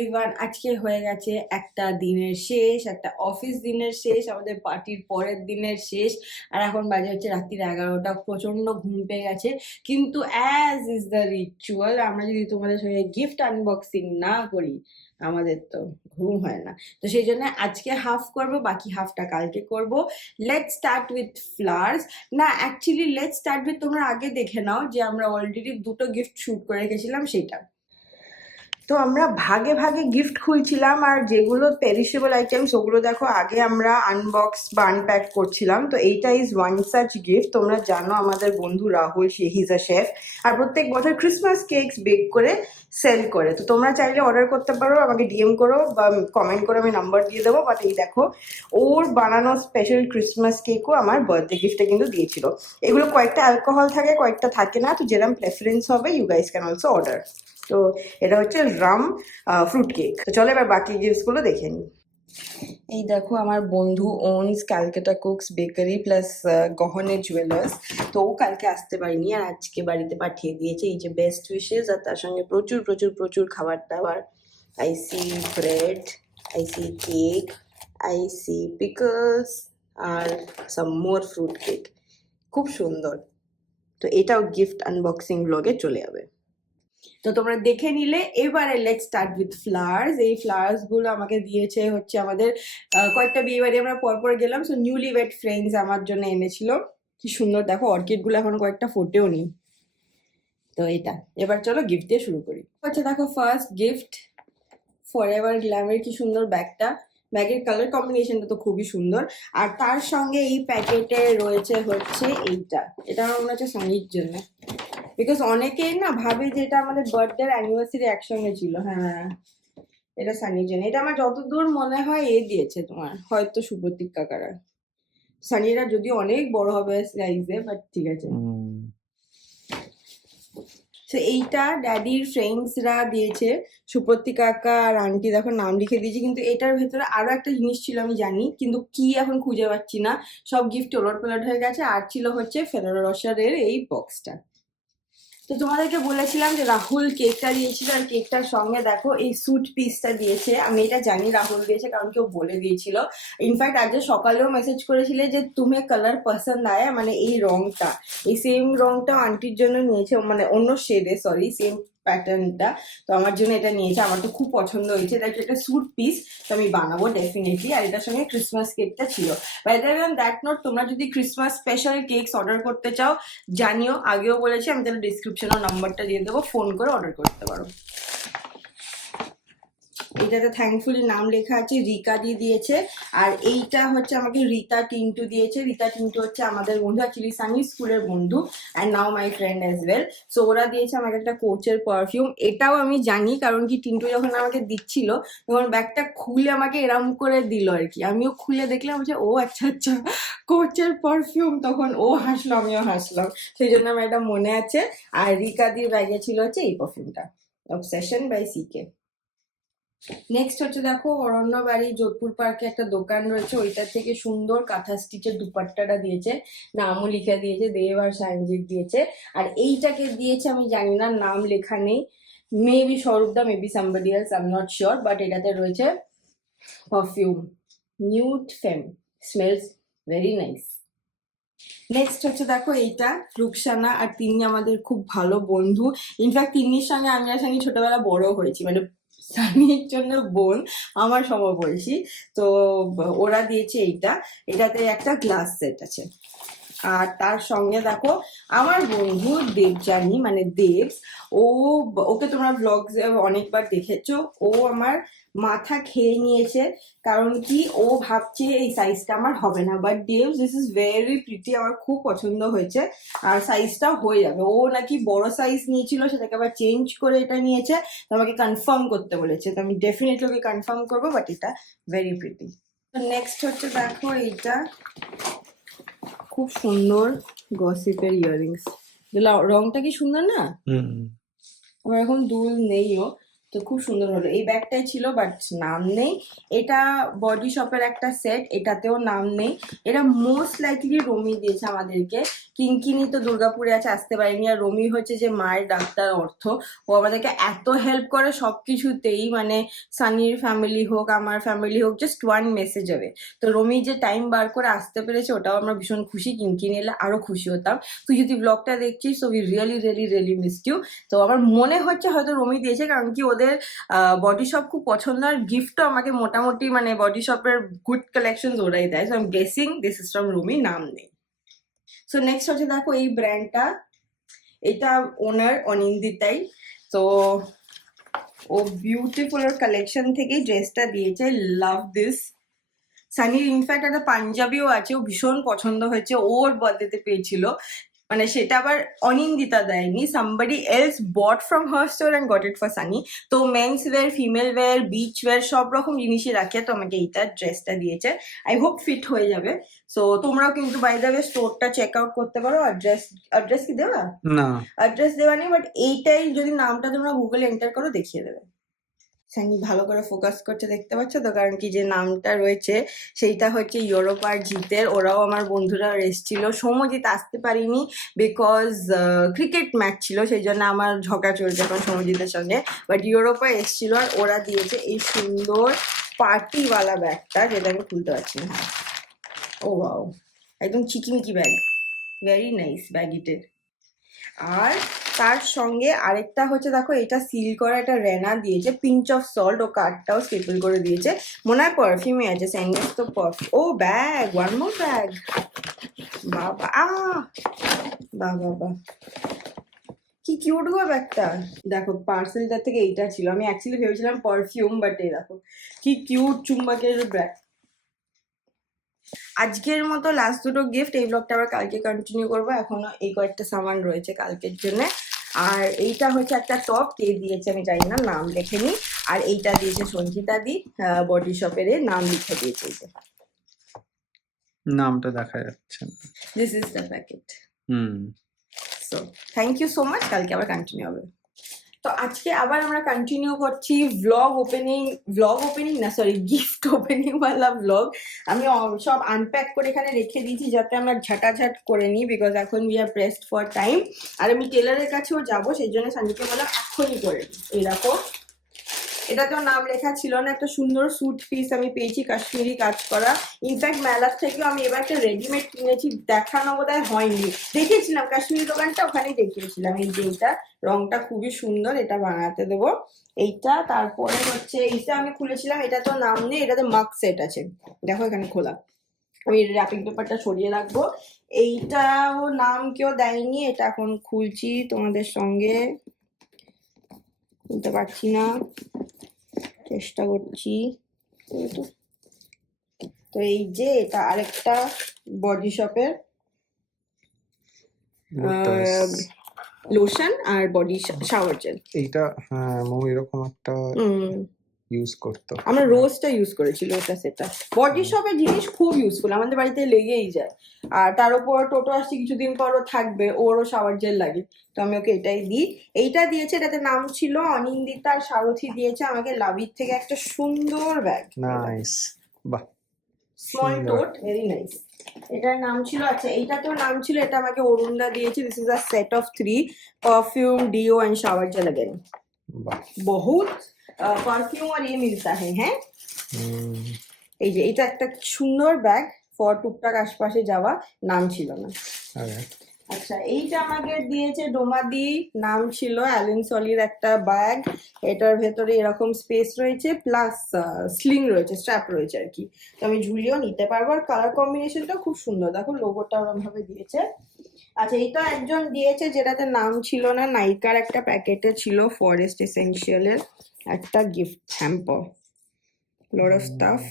Everyone, আজকে হয়ে গেছে একটা দিনের শেষ, একটা অফিস দিনের শেষ, আমাদের পার্টির পরের দিনের শেষ। আর এখন বাজে হচ্ছে রাত্রির 11টা। প্রচন্ড ঘুম পেয়ে গেছে, কিন্তু অ্যাজ ইজ দ্য রিচুয়াল, আমরা যদি তোমাদের সঙ্গে গিফট আনবক্সিং না করি আমাদের তো ঘুম হয় না। তো সেই জন্য আজকে হাফ করব, বাকি হাফটা কালকে করব। Let's start with flowers. না, অ্যাকচুয়ালি লেটস স্টার্ট উইথ, তোমরা আগে দেখে নাও যে আমরা অলরেডি দুটো গিফট শুট করে রেখেছিলাম সেটা। তো আমরা ভাগে ভাগে গিফট খুলছিলাম, আর যেগুলো পেরিশেবল আইটেমস ওগুলো দেখো আগে আমরা আনবক্স বা আনপ্যাক করছিলাম। তো এইটা ইজ ওয়ান সাচ গিফট। তোমরা জানো আমাদের বন্ধু রাহুল, সে হিজ আ শেফ, আর প্রত্যেক বছর ক্রিসমাস কেকস বেক করে সেল করে। তো তোমরা চাইলে অর্ডার করতে পারো, আমাকে ডিএম করো বা কমেন্ট করে, আমি নাম্বার দিয়ে দেবো। বাট এই দেখো, ওর বানানো স্পেশাল ক্রিসমাস কেকও আমার বার্থডে গিফটে কিন্তু দিয়েছিল। এগুলো কয়েকটা অ্যালকোহল থাকে, কয়েকটা থাকে না, তো যেরকম প্রেফারেন্স হবে you guys can also order. তো এটা হচ্ছে রাম ফ্রুট কেক। তো চলো এবার বাকি গিফটস গুলো দেখে নিই। এই দেখো, আমার বন্ধু owns Calcutta cooks bakery plus গহনে জুয়েলার্স। তো ও কালকে আসতে পারিনি, আর আজকে বাড়িতে পাঠিয়ে দিয়েছে এই যে বেস্ট উইশেস, আর তার সঙ্গে প্রচুর প্রচুর প্রচুর খাবার দাবার। I see bread, I see cake, I see pickles, আর সাম মোর ফ্রুট কেক। খুব সুন্দর। তো এটাও গিফট আনবক্সিং ব্লগে চলে যাবে। তো তোমরা দেখে নিলে। এবারে লেটস স্টার্ট উইথ ফ্লাওয়ার্স। এই ফ্লাওয়ার্স গুলো আমাকে দিয়েছে হচ্ছে আমাদের কয়েকটা বিয়ে বাড়ি আমরা পরপর গেলাম, সো নিউলি ওয়েড ফ্রেন্ডস আমার জন্য এনেছিল। কি সুন্দর দেখো, অর্কিড গুলো এখন কয়েকটা ফোটেও নি। তো এটা এবার চলো গিফট দিয়ে শুরু করি। আচ্ছা দেখো, ফার্স্ট গিফট ফরএভার গ্ল্যামের। কি সুন্দর ব্যাগটা, ব্যাগের কালার কম্বিনেশনটা তো খুবই সুন্দর। আর তার সঙ্গে এই প্যাকেটে রয়েছে হচ্ছে এইটা, এটা আমার মনে হচ্ছে সানির জন্য, বিকজ অনেকেই না ভাবে যে এটা আমাদের বার্থডে অ্যানিভার্সারি একসঙ্গে ছিল। হ্যাঁ, এটা সানির জন্য। এটা আমার যতদূর মনে হয় এ দিয়েছে তোমার, হয়তো সুপ্রতীক কাকারা। সানিরা যদি অনেক বড় হবে সাইজে, বাট ঠিক আছে। তো এইটা ড্যাডির ফ্রেন্ডসরা দিয়েছে, সুপ্রতীক কাকা আর আন্টি দেখো নাম লিখে দিয়েছে। কিন্তু এটার ভেতরে আরো একটা জিনিস ছিল, আমি জানি কিন্তু কি এখন খুঁজে পাচ্ছি না, সব গিফট ওলট পালট হয়ে গেছে। আর ছিল হচ্ছে ফেরারো রসারের এই বক্সটা। তো তোমাদেরকে বলেছিলাম যে রাহুল কেকটা দিয়েছিল, আর কেকটার সঙ্গে দেখো এই স্যুট পিসটা দিয়েছে। আমি এটা জানি রাহুল দিয়েছে, কারণ কেউ বলে দিয়েছিল। ইনফ্যাক্ট আজ সকালেও মেসেজ করেছিলে যে তুমি কালার পছন্দ আয়া, মানে এই রংটা, এই সেম রংটা আন্টির জন্য নিয়েছে, মানে অন্য শেডে, সরি সেম প্যাটার্নটা। তো আমার জন্য এটা নিয়েছে, আমার তো খুব পছন্দ হয়েছে। এটা একটা স্যুট পিস, তো আমি বানাবো ডেফিনেটলি। আর এটার সঙ্গে ক্রিসমাস কেকটা ছিল। By the way, on that note, তোমরা যদি ক্রিসমাস স্পেশাল কেকস অর্ডার করতে চাও জানিও, আগেও বলেছি, আমি তাহলে ডিসক্রিপশনে নাম্বারটা দিয়ে দেবো, ফোন করে অর্ডার করতে পারো। এইটাতে থ্যাঙ্কফুলি নাম লেখা আছে, রিকা দিয়ে দিয়েছে। আর এইটা হচ্ছে আমাকে রীতা টিন্টু দিয়েছে। রীতা টিন্টু হচ্ছে আমাদের বন্ধু, অ্যাকচুয়ালি সানি স্কুলের বন্ধু, and now my friend as well. So ওরা দিয়েছে আমাকে একটা কোচের পারফিউম। এটাও আমি জানি, কারণ কি টিন্টু যখন আমাকে দিচ্ছিল তখন ব্যাগটা খুলে আমাকে এরম করে দিল আর কি। আমিও খুলে দেখলাম যে ও আচ্ছা আচ্ছা কোচের পারফিউম, তখন ও হাসলো, আমিও হাসলাম। সেই জন্য আমার এটা মনে আছে। আর রিকা দিয়ে ব্যাগে ছিল হচ্ছে এই পারফিউমটা, অবসেশন বাই সিকে। নেক্সট হচ্ছে দেখো, অরণ্য বাড়ি যোধপুর পার্কে একটা দোকান রয়েছে, ওইটার থেকে সুন্দর কাঁথা স্টিচের দুপাট্টাটা দিয়েছে, নামও লিখে দিয়েছে, দেব আর সায়নজিৎ দিয়েছে। আর এইটাকে দিয়েছে আমি জানি না, নাম লেখা নেই, মেবি স্বরূপদা, maybe somebody else, I am not sure. But এটাতে রয়েছে perfume, nude fame, smells very nice. Next হচ্ছে দেখো এইটা, রুকসানা আর তিন্নি আমাদের খুব ভালো বন্ধু। ইনফ্যাক্ট তিন্নির সঙ্গে আমি আর সঙ্গে ছোটবেলা বড় হয়েছি, মানে সানির জন্য বোন, আমার সমবয়সী। তো ওরা দিয়েছে এইটা। এটাতে একটা গ্লাস সেট আছে। আর তার সঙ্গে দেখো আমার বন্ধু দেবযানী, মানে দেবস, ও, ওকে তোমরা ব্লগস অনেকবার দেখেছো। ও আমার মাথা খেয়ে নিয়েছে, কারণ কি ও ভাবছে এই সাইজটা আমার হবে না, but দেবস this is very pretty, আমার খুব পছন্দ হয়েছে। আর সাইজটা হয়ে যাবে। ও নাকি বড় সাইজ নিয়েছিল, সেটাকে আবার চেঞ্জ করে এটা নিয়েছে, তো আমাকে কনফার্ম করতে বলেছে। তো আমি ডেফিনেটলি ওকে কনফার্ম করবো, বাট এটা ভেরি প্রিটি। নেক্সট হচ্ছে দেখো এইটা, খুব সুন্দর গসিপের ইয়াররিংস। রংটা কি সুন্দর না? আমার এখন দুল নেইও, তো খুব সুন্দর হলো। এই ব্যাগটাই ছিল বাট নাম নেই। এটা বডি শপের একটা সেট, এটাতেও নাম নেই। এটা মোস্ট লাইকলি রমি দিয়েছে আমাদেরকে। কিঙ্কিনি তো দুর্গাপুরে আছে, আসতে পারেনি। আর রমি হচ্ছে যে মায়ের ডাক্তার অর্থ, ও আমাদেরকে এত হেল্প করে সব কিছুতেই, মানে সানির ফ্যামিলি হোক আমার ফ্যামিলি হোক, জাস্ট ওয়ান মেসেজ হবে। তো রমি যে টাইম বার করে আসতে পেরেছে ওটাও আমরা ভীষণ খুশি। কিঙ্কিনি এলে আরো খুশি হতাম। তুই যদি ব্লগটা দেখছিস তো we really really really missed you. তো আমার মনে হচ্ছে হয়তো রমি দিয়েছে, কারণ কি ওদের বডি শপ খুব পছন্দ, আর গিফটও আমাকে মোটামুটি মানে বডি শপের গুড কালেকশন ওরাই দেয়। So I am guessing this is from Rumi, নাম নেই। সো নেক্সট হচ্ছে দেখো এই ব্র্যান্ডটা, এটা ওনার অনিন্দিতাই। তো ও বিউটিফুল কালেকশন থেকে ড্রেসটা দিয়েছে, লাভ দিস। সানির ইনফ্যাক্ট একটা পাঞ্জাবিও আছে, ও ভীষণ পছন্দ হয়েছে, ওর বার্থডেতে পেয়েছিল। মানে সেটা আবার অনিন্দিতা দেয়নি, somebody else bought from her store and got it for Sunny. তো men's wear, female wear, beach wear সব রকম জিনিসই রাখে। তো আমাকে এইটা ড্রেসটা দিয়েছে, আই হোপ ফিট হয়ে যাবে। সো তোমরাও কিন্তু বাই দ্য ওয়ে স্টোরটা চেক আউট করতে পারো। অ্যাড্রেস কি দেওয়া? না, অ্যাড্রেস দেওয়া নেই, বাট এইটাই যদি নামটা তোমরা গুগলে এন্টার করো দেখিয়ে দেবে। সানি ভালো করে ফোকাস করছে, দেখতে পাচ্ছ তো? কারণ কি যে নামটা রয়েছে সেইটা হচ্ছে ইউরোপ আর জিতের। ওরাও আমার বন্ধুরা এসেছিল, সৌম্যজিৎ আসতে পারিনি বিকজ ক্রিকেট ম্যাচ ছিল, সেই জন্য আমার ঝগড়া চলছে এখন সৌম্যজিতের সঙ্গে। বাট ইউরোপা এসেছিল আর ওরা দিয়েছে এই সুন্দর পার্টিওয়ালা ব্যাগটা, যেটা আমি খুলতে পারছি না। ও ওয়াও, একদম চিকিমিকি ব্যাগ, ভেরি নাইস ব্যাগ ইটের। আর তার সঙ্গে আরেকটা হচ্ছে দেখো, এটা সিল করা একটা রেনা দিয়েছে, পিঞ্চ অফ সল্ট, ও কার্ডটাও স্টেপল করে দিয়েছে। মনে হয় পারফিউমে আছে, স্যান্ডেলস তো পারফিউম। ও ব্যাগ, ওয়ান মোর ব্যাগ, বাবা বাবা কি কিউট গো ব্যাগটা। দেখো পার্সেলটা থেকে এইটা ছিল, আমি অ্যাকচুয়ালি ভেবেছিলাম পারফিউম, বাট এই দেখো কি কিউট চুম্বাকের ব্যাগ। আজকের মতো লাস্ট দুটো গিফট, এই ব্লগটা আবার কালকে কন্টিনিউ করবো, এখনো এই কয়েকটা সামান রয়েছে কালকের জন্য। আর এইটা হচ্ছে একটা টপ, কে দিয়েছে আমি জানি না, নাম লেখেনি। আর এইটা দিয়েছে সঞ্চিতা দি, বডি শপের, নাম লিখে দিয়েছে। নামটা দেখা যাচ্ছে না। This is the packet. Hmm, so thank you so much, কালকে আবার কন্টিনিউ হবে। তো আজকে আবার আমরা কন্টিনিউ করছি ভ্লগ ওপেনিং না সরি গিফট ওপেনিং ওয়ালা ভ্লগ। আমি সব আনপ্যাক করে এখানে রেখে দিয়েছি যাতে আমরা ঝাঁটাঝাট করে নিই, বিকজ এখন we are pressed for time. আর আমি টেলারের কাছেও যাবো, সেই জন্য সঞ্জয়কে বললাম এখনই করে দিই। এইরকম এটাতেও নাম লেখা ছিল না, একটা সুন্দর স্যুট পিস আমি পেয়েছি কাশ্মীরি কাজ করা। ইনফ্যাক্ট মেলার থেকেও আমি এবার একটা রেডিমেড কিনেছি, দেখানো বোধহয় হয়নি, দেখিয়েছিলাম কাশ্মীরি দোকানটা, ওখানেই দেখিয়েছিলাম। এই যে এইটা, রংটা খুবই সুন্দর, এটা বানাতে দেবো। এইটা তারপরে হচ্ছে এইটা আমি খুলেছিলাম, এটা তো নাম নেই, এটাতে মাক সেট আছে, দেখো এখানে খোলা। আমি র্যাপিং পেপারটা সরিয়ে রাখবো। এইটাও নাম কেউ দেয়নি, এটা এখন খুলছি তোমাদের সঙ্গে, খুলতে পারছি না, চেষ্টা করছি। তো এই যে এটা আরেকটা বডি শপের লোশন আর বডি শাওয়ার জেল। এইটা হ্যাঁ মৌ এরকম একটা ইউজ করতো, আমরা রোজটা ইউজ করেছি লোটা, সেটা বডি শপের জিনিস খুব ইউজফুল, আমাদের বাড়িতে লেগেই যায়। আর তার উপর টোটো আসছে কিছুদিন পরও থাকবে, ওরও শাওয়ার জেল লাগে, তো আমি ওকে এটাই দিই। এইটা দিয়েছে, এটাতে নাম ছিল অনিন্দিতা, সারথি দিয়েছে আমাকে লাভির থেকে একটা সুন্দর ব্যাগ, নাইস, বাহ, স্মল টোট, ভেরি নাইস। এটার নাম ছিল, আচ্ছা এইটাতেও নাম ছিল, এটা আমাকে অরুণদা দিয়েছে। This is a set of 3 perfume, deo and shower gel again. बहुत परफ्यूम और ये मिलता है हैं। এই যে এটা একটা সুন্দর ব্যাগ ফর টুকটাক আশপাশে যাওয়া, নাম ছিল না। আচ্ছা এইটা আমাকে দিয়েছে ডোমাদি, নাম ছিল অ্যালেন সলির একটা ব্যাগ। এটার ভেতরে এরকম স্পেস রয়েছে, প্লাস স্লিং রয়েছে, স্ট্র্যাপ রয়েছে আর কি, তো আমি ঝুলিয়েও নিতে পারবো। আর কালার কম্বিনেশনটা খুব সুন্দর, দেখো লোগোটা ওরকম ভাবে দিয়েছে। আচ্ছা এটা একজন দিয়েছে যেটাতে নাম ছিল না, নাইকার একটা প্যাকেটে ছিল, ফরেস্ট এসেনশিয়ালের একটা gift hamper, lot of staff,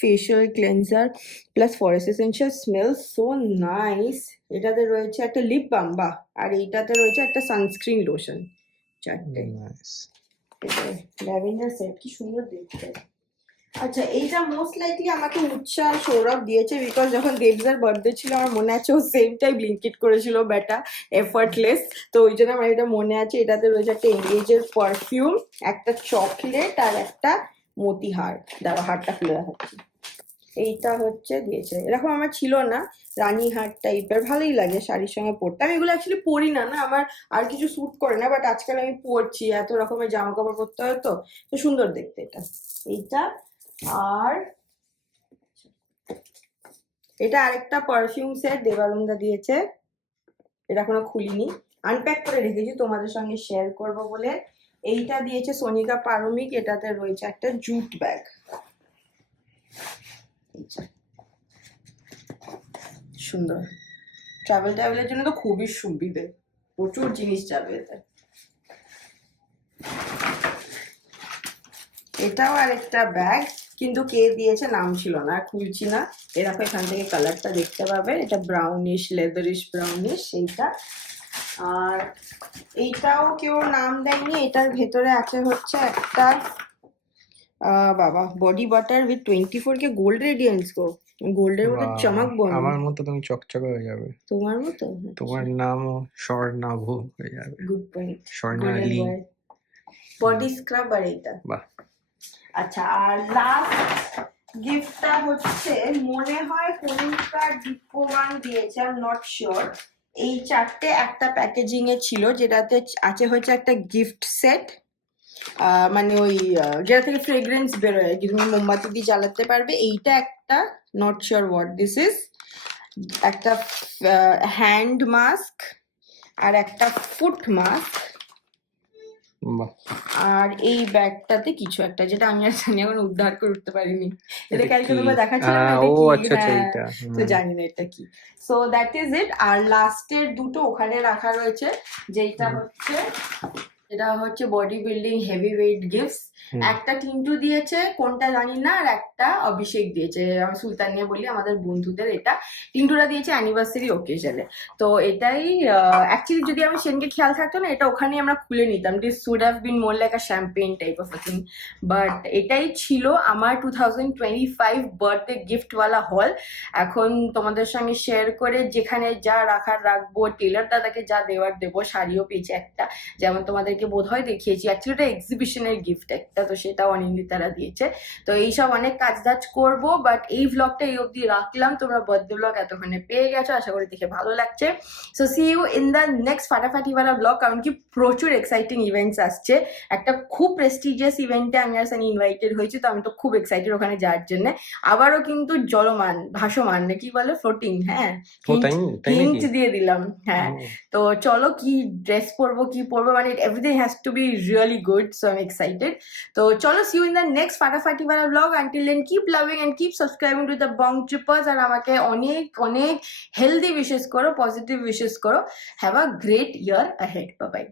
facial cleanser plus forest essential, smells so nice. এটাতে রয়েছে একটা লিপ বাম, বাহ, আর এইটাতে রয়েছে একটা সানস্ক্রিন লোশন, চারটে ল্যাভেন্ডার সেট, কি সুন্দর দেখতে। আচ্ছা, এইটা মোস্ট লাইকলি আমাকে উৎসাহ আর সৌরভ দিয়েছে, বিকজ যখন দেবদার বার্থডে ছিল আমার মনে আছে ও সেম টাইম ব্লিঙ্কিট করেছিল বেটা, এফার্টলেস। তো ওই জন্য আমার এটা মনে আছে। এটাতে রয়েছে একটা এঙ্গেজের পারফিউম, একটা চকলেট আর একটা মতিহার। দাঁড়া হারটা খুলে দেখাচ্ছি। এইটা হচ্ছে দিয়েছে, এরকম আমার ছিল না, রানী হার টাইপের, ভালোই লাগে শাড়ির সঙ্গে পরতে। আমি এগুলো অ্যাকচুয়ালি পরি না, না আমার আর কিছু স্যুট করে না, বাট আজকাল আমি পরছি, এত রকমের জামা কাপড় পরতে হয় তো, তো সুন্দর দেখতে এটা। এইটা আর এটা আরেকটা পারফিউম সেট দেবারুন্দা দিয়েছে, এটা এখনো খুলিনি, আনপ্যাক করে রেখেছি তোমাদের সঙ্গে শেয়ার করব বলে। এইটা দিয়েছে সোনিকা পারমিক, এটাতে রয়েছে একটা জুট ব্যাগ, সুন্দর, ট্রাভেলের জন্য তো খুবই সুবিধে, প্রচুর জিনিস যাবে এতে। এটাও আরেকটা ব্যাগ, কিন্তু কে দিয়েছে নাম ছিল না, আর খুলছি না। এরকম এখান থেকে কালারটা দেখতে পাবে, এটা ব্রাউনিশ, লেদারিশ ব্রাউনিশ এইটা। আর এইটাও কেউ নাম দেয়নি, এটার ভেতরে আছে হচ্ছে একটা বাবা body butter with 24K gold radiance গো, গোল্ডের মতো চমক বন। আমার মতো তুমি চকচকে হয়ে যাবে। তোমার মতো? তোমার নামও স্বর্ণাভু হয়ে যাবে। Good point. Swarnali body scrub আর এইটা। বাহ। আচ্ছা, আর লাস্ট গিফটটা হচ্ছে মনে হয় কোনটা ডিপোগান দিয়েছে, আই এম নট শিওর। এই চারটে একটা প্যাকেজিং এ ছিল, যেটাতে আছে হচ্ছে একটা গিফট সেট, মানে ওই যেটা থেকে ফ্রেগ্রেন্স বেরোয় আর কি, তুমি মোমবাতি দিয়ে জ্বালাতে পারবে। এইটা একটা, not sure what this is, একটা হ্যান্ড মাস্ক আর একটা ফুট মাস্ক, বাহ। আর এই ব্যাগটাতে কিছু একটা, যেটা আমি আর জানি এখন উদ্ধার করে উঠতে পারিনি। এটা কালকে কি? তোমার দেখাচ্ছিলাম না, ও এটা কি? আচ্ছা আচ্ছা, হ্যাঁ, এইটা তো জানি না এটা কি। So that is it. আর লাস্টের দুটো ওখানে রাখা রয়েছে, যেটা হচ্ছে এটা হচ্ছে body building heavy weight gifts. একটা টিন্টু দিয়েছে, কোনটা জানি না, আর একটা অভিষেক দিয়েছে, আমি সুলতানিয়া বলি আমাদের বন্ধুদের। এটা টিন্টুরা দিয়েছে অ্যানিভার্সারি ওকেশনে। তো এটাই অ্যাকচুয়ালি যদি আমি সেনকে খেয়াল থাকতো না, এটা ওখানেই আমরা খুলে নিতাম, this should have been more like a champagne type of a thing. But এটাই ছিল আমার 2025 বার্থডে গিফটওয়ালা হল। এখন তোমাদের সঙ্গে শেয়ার করে যেখানে যা রাখার রাখবো, টেলার দাদাকে যা দেওয়ার দেবো। শাড়িও পেয়েছে একটা, যেমন তোমাদেরকে বোধহয় দেখিয়েছি, অ্যাকচুয়ালি এটা এক্সিবিশনের গিফট একটা, তো সেটাও অনিন্দিতারা দিয়েছে। তো এইসব অনেক কাজ টাজ করবো, বাট এই ভ্লগটা এই অবধি রাখলাম। তোমরা বার্থডে ভ্লগ এতক্ষণে পেয়ে গেছো, আশা করি দেখে ভালো লাগছে। So see you in the next ফাটাফাটিওয়ালা ব্লগ, কারণ কি প্রচুর এক্সাইটিং ইভেন্টস আসছে। একটা খুব প্রেস্টিজিয়াস ইভেন্টে আমি আর সানি ইনভাইটেড হয়েছি, তো আমি তো খুব এক্সাইটেড ওখানে যাওয়ার জন্য। আবারও কিন্তু জলমান ভাসমান কি বলে, ফ্লোটিং, হ্যাঁ, হিন্ট দিয়ে দিলাম। হ্যাঁ, তো চলো কি ড্রেস পরবো, কি পরবো, মানে everything has to be really good, so I am excited. তো চলো, see you in the next ফাটাফাটিওয়ালা blog. Until then keep loving and keep subscribing to the Bong trippers, আর আমাকে অনেক অনেক হেলদি উইশেস করো, পজিটিভ উইশেস করো। Have a great year ahead. Bye by.